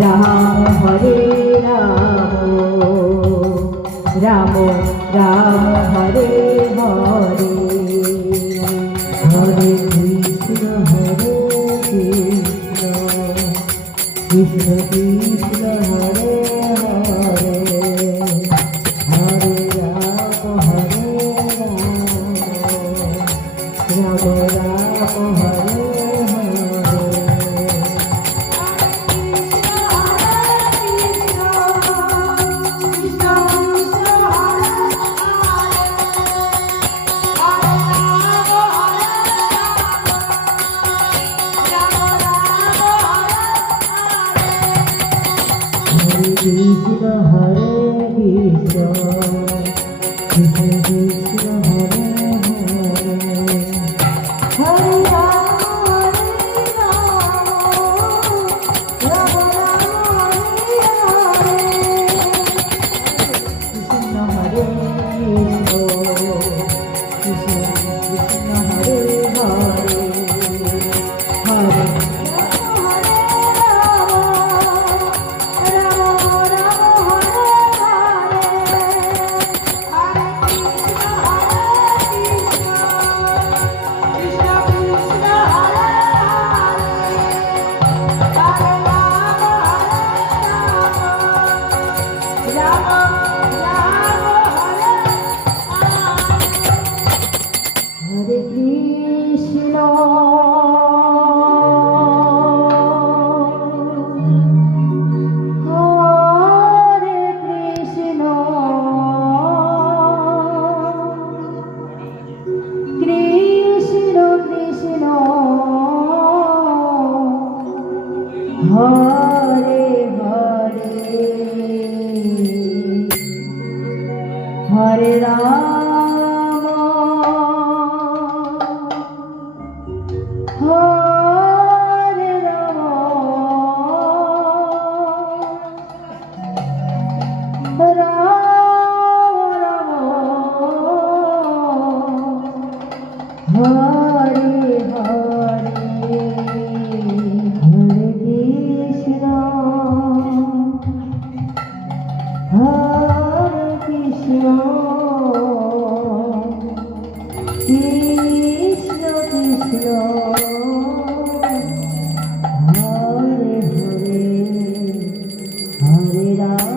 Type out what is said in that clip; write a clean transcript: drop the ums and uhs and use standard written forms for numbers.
Ram Hare Ram Ram Ram Hare Hare Hare Krishna Krishna Krishna Hare Hare Hare Ram Ram Ram Hare Krishna Hare Krishna Krishna Krishna Hare Hare Hare Rama Hare Hare Rama Hare Rama Rama Rama Hare Hare Hare Krishna Hare Krishna Krishna Krishna Hare Hare Hare Rama